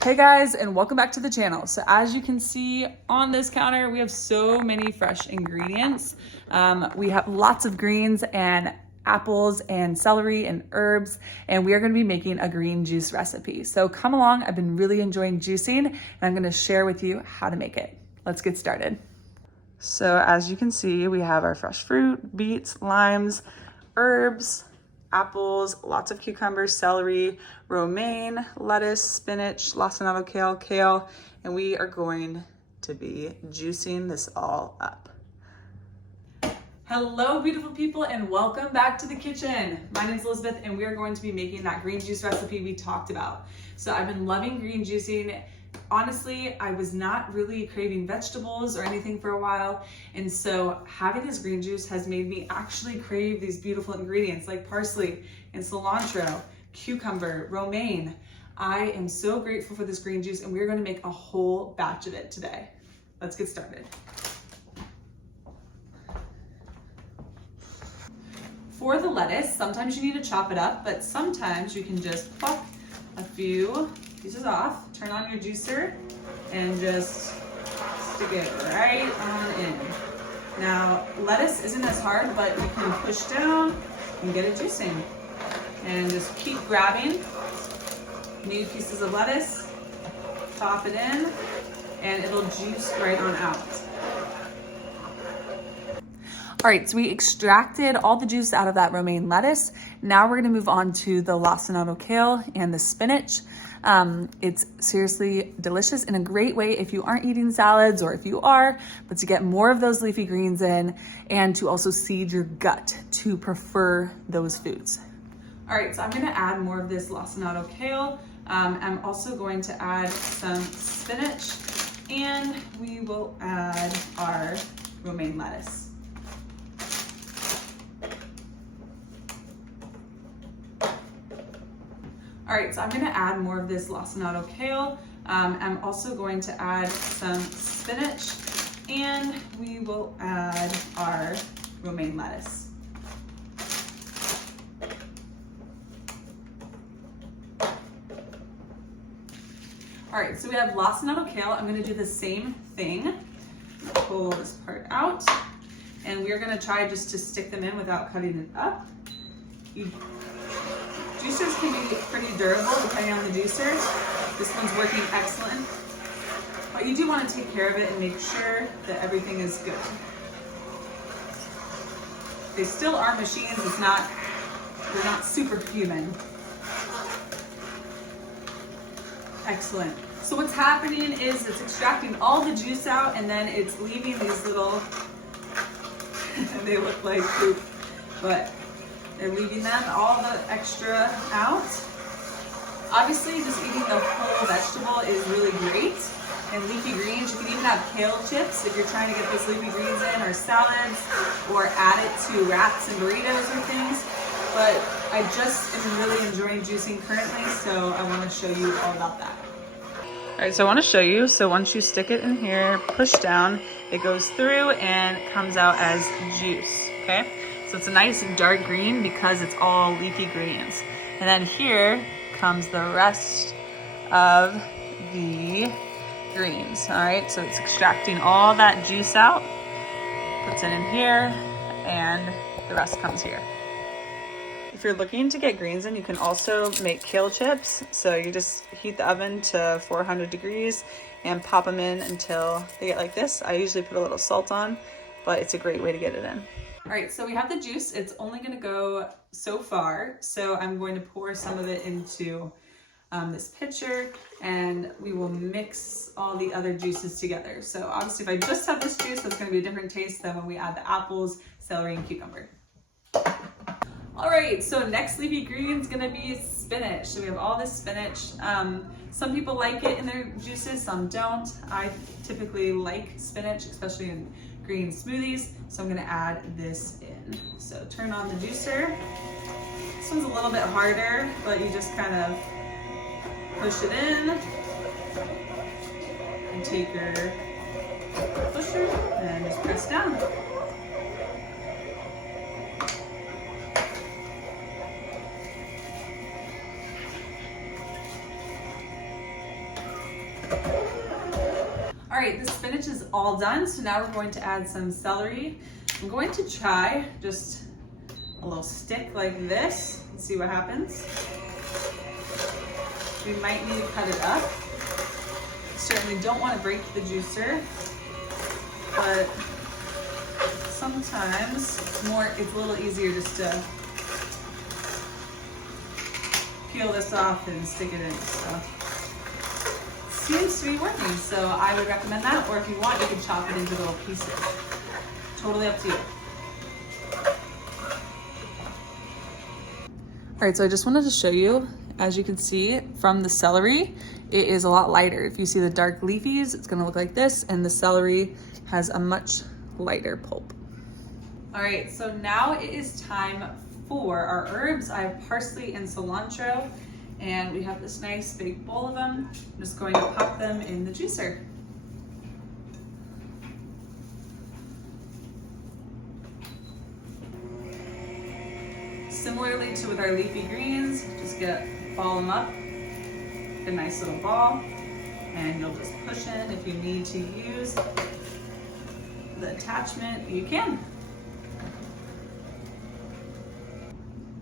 Hey guys, and welcome back to the channel. So as you can see on this counter, we have so many fresh ingredients. We have lots of greens and apples and celery and herbs, and we are going to be making a green juice recipe. So come along. I've been really enjoying juicing, and I'm going to share with you how to make it. Let's get started. So as you can see, we have our fresh fruit, beets, limes, herbs, apples, lots of cucumbers, celery, romaine, lettuce, spinach, Lacinato kale, and we are going to be juicing this all up. Hello, beautiful people, and welcome back to the kitchen. My name is Elizabeth, and we are going to be making that green juice recipe we talked about. So I've been loving green juicing. Honestly, I was not really craving vegetables or anything for a while, and so having this green juice has made me actually crave these beautiful ingredients like parsley and cilantro, cucumber, romaine. I am so grateful for this green juice, and we're going to make a whole batch of it today. Let's get started. For the lettuce, sometimes you need to chop it up, but sometimes you can just pluck a few pieces off, turn on your juicer, and just stick it right on in. Now, lettuce isn't as hard, but you can push down and get it juicing. And just keep grabbing new pieces of lettuce, chop it in, and it'll juice right on out. All right, so we extracted all the juice out of that romaine lettuce. Now we're gonna move on to the Lacinato kale and the spinach. It's seriously delicious and a great way if you aren't eating salads, or if you are, but to get more of those leafy greens in and to also seed your gut to prefer those foods. All right, so I'm gonna add more of this Lacinato kale. I'm also going to add some spinach, and we will add our romaine lettuce. All right, so I'm gonna add more of this Lacinato kale. I'm also going to add some spinach, and we will add our romaine lettuce. All right, so we have Lacinato kale. I'm gonna do the same thing. Pull this part out, and we're gonna try just to stick them in without cutting it up. Juicers can be pretty durable depending on the juicer. This one's working excellent. But you do want to take care of it and make sure that everything is good. They still are machines, they're not superhuman. Excellent. So what's happening is it's extracting all the juice out, and then it's leaving these little, they look like poop, but they're leaving them, all the extra out. Obviously, just eating the whole vegetable is really great. And leafy greens, you can even have kale chips if you're trying to get those leafy greens in, or salads, or add it to wraps and burritos or things. But I just am really enjoying juicing currently, so I want to show you all about that. All right, so I want to show you. So once you stick it in here, push down, it goes through and comes out as juice, okay? So it's a nice dark green because it's all leafy greens. And then here comes the rest of the greens. All right, so it's extracting all that juice out, puts it in here, and the rest comes here. If you're looking to get greens in, you can also make kale chips. So you just heat the oven to 400 degrees and pop them in until they get like this. I usually put a little salt on, but it's a great way to get it in. All right, so we have the juice. It's only gonna go so far. So I'm going to pour some of it into this pitcher, and we will mix all the other juices together. So obviously if I just have this juice, that's gonna be a different taste than when we add the apples, celery, and cucumber. All right, so next leafy green is gonna be spinach. So we have all this spinach. Some people like it in their juices, some don't. I typically like spinach, especially in green smoothies, so I'm gonna add this in. So turn on the juicer. This one's a little bit harder, but you just kind of push it in and take your pusher and just press down. All right, the spinach is all done. So now we're going to add some celery. I'm going to try just a little stick like this and see what happens. We might need to cut it up. Certainly don't want to break the juicer, but sometimes it's a little easier just to peel this off and stick it in. So seems to be working, so I would recommend that, or if you want, you can chop it into little pieces. Totally up to you. All right, so I just wanted to show you, as you can see from the celery, it is a lot lighter. If you see the dark leafies, it's gonna look like this, and the celery has a much lighter pulp. All right, so now it is time for our herbs. I have parsley and cilantro, and we have this nice big bowl of them. I'm just going to pop them in the juicer. Similarly to with our leafy greens, just ball them up, a nice little ball, and you'll just push in. If you need to use the attachment, you can.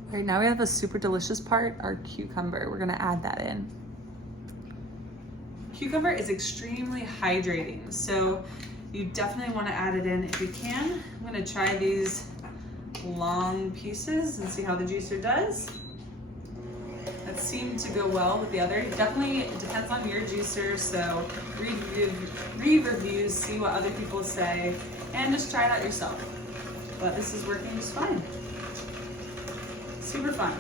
All right, now we have a super delicious part, our cucumber. We're gonna add that in. Cucumber is extremely hydrating, so you definitely wanna add it in if you can. I'm gonna try these long pieces and see how the juicer does. That seemed to go well with the other. Definitely, it depends on your juicer, so read reviews, see what other people say, and just try it out yourself. But this is working just fine. Super fun.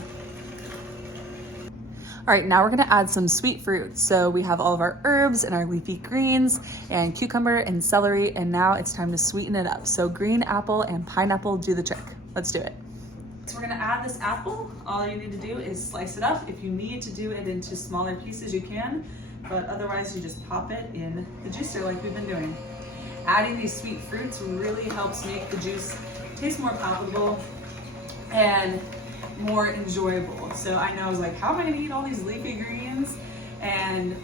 All right, now we're gonna add some sweet fruit. So we have all of our herbs and our leafy greens and cucumber and celery, and now it's time to sweeten it up. So green apple and pineapple do the trick. Let's do it. So we're gonna add this apple. All you need to do is slice it up. If you need to do it into smaller pieces, you can, but otherwise you just pop it in the juicer like we've been doing. Adding these sweet fruits really helps make the juice taste more palatable and more enjoyable. So I know I was like, how am I gonna eat all these leafy greens and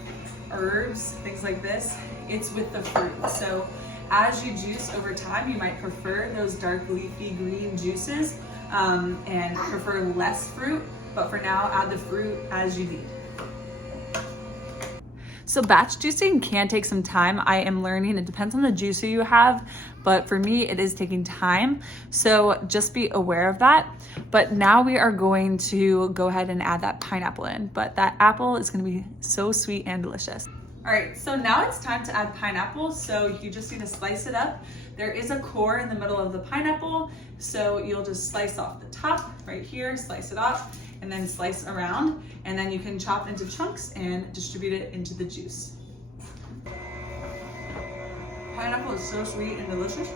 herbs, things like this? It's with the fruit. So as you juice over time, you might prefer those dark leafy green juices and prefer less fruit, but for now, add the fruit as you need. So batch juicing can take some time. I am learning, it depends on the juicer you have, but for me, it is taking time. So just be aware of that. But now we are going to go ahead and add that pineapple in, but that apple is gonna be so sweet and delicious. All right, so now it's time to add pineapple. So you just need to slice it up. There is a core in the middle of the pineapple, so you'll just slice off the top right here, slice it off, and then slice around, and then you can chop into chunks and distribute it into the juice. Pineapple is so sweet and delicious.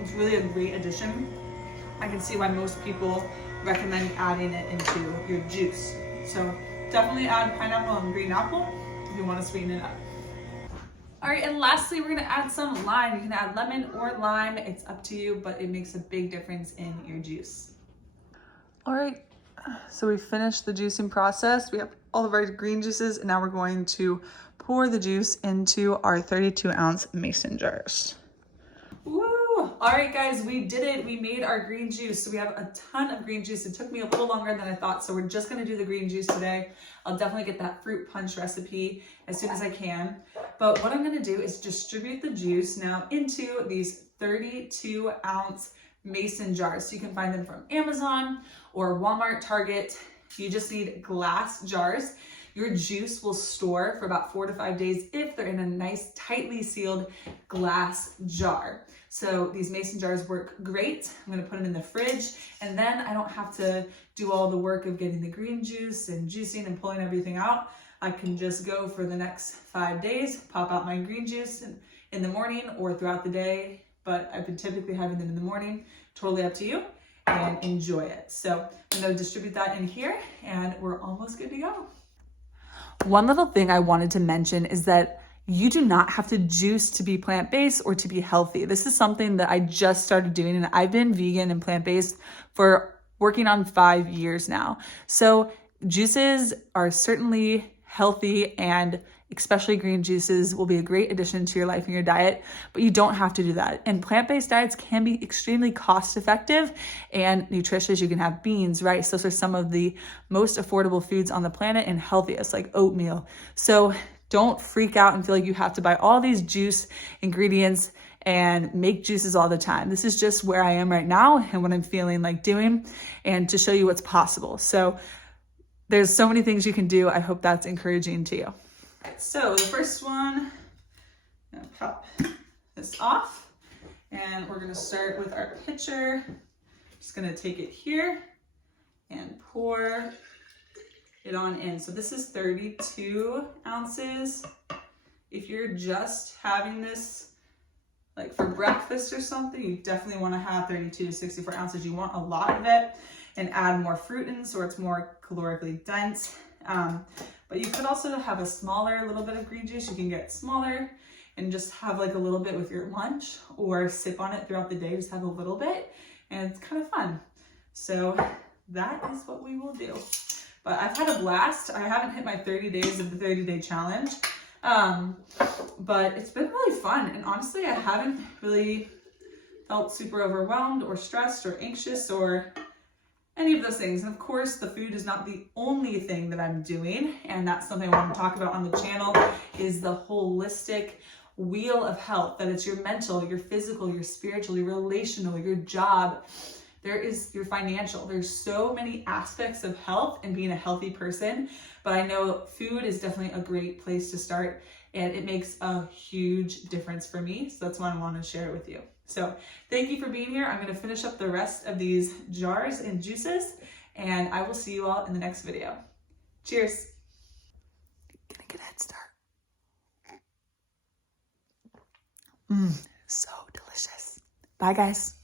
It's really a great addition. I can see why most people recommend adding it into your juice. So definitely add pineapple and green apple if you want to sweeten it up. All right, and lastly, we're gonna add some lime. You can add lemon or lime, it's up to you, but it makes a big difference in your juice. All right, so we finished the juicing process. We have all of our green juices, and now we're going to pour the juice into our 32-ounce mason jars. Woo! All right, guys, we did it. We made our green juice. So we have a ton of green juice. It took me a little longer than I thought, so we're just gonna do the green juice today. I'll definitely get that fruit punch recipe as soon as I can. But what I'm gonna do is distribute the juice now into these 32-ounce mason jars. So you can find them from Amazon or Walmart, Target. You just need glass jars. Your juice will store for about 4 to 5 days if they're in a nice, tightly sealed glass jar. So these mason jars work great. I'm gonna put them in the fridge, and then I don't have to do all the work of getting the green juice and juicing and pulling everything out. I can just go for the next 5 days, pop out my green juice in the morning or throughout the day, but I've been typically having them in the morning. Totally up to you, and enjoy it. So I'm gonna distribute that in here, and we're almost good to go. One little thing I wanted to mention is that you do not have to juice to be plant-based or to be healthy. This is something that I just started doing, and I've been vegan and plant-based for working on 5 years now. So juices are certainly healthy and especially green juices, will be a great addition to your life and your diet, but you don't have to do that. And plant-based diets can be extremely cost-effective and nutritious. You can have beans, rice. Those are some of the most affordable foods on the planet and healthiest, like oatmeal. So don't freak out and feel like you have to buy all these juice ingredients and make juices all the time. This is just where I am right now and what I'm feeling like doing, and to show you what's possible. So there's so many things you can do. I hope that's encouraging to you. So the first one, I'm gonna pop this off, and we're gonna start with our pitcher. Just gonna take it here and pour it on in. So this is 32 ounces. If you're just having this like for breakfast or something, you definitely wanna have 32 to 64 ounces. You want a lot of it and add more fruit in so it's more calorically dense. But you could also have a smaller little bit of green juice. You can get smaller and just have like a little bit with your lunch, or sip on it throughout the day, just have a little bit, and it's kind of fun. So that is what we will do. But I've had a blast. I haven't hit my 30 days of the 30-day challenge, but it's been really fun. And honestly, I haven't really felt super overwhelmed or stressed or anxious or any of those things. And of course, the food is not the only thing that I'm doing. And that's something I want to talk about on the channel, is the holistic wheel of health, that it's your mental, your physical, your spiritual, your relational, your job. There is your financial. There's so many aspects of health and being a healthy person, but I know food is definitely a great place to start, and it makes a huge difference for me. So that's why I want to share it with you. So thank you for being here. I'm going to finish up the rest of these jars and juices, and I will see you all in the next video. Cheers. Gonna get a head start. So delicious. Bye guys.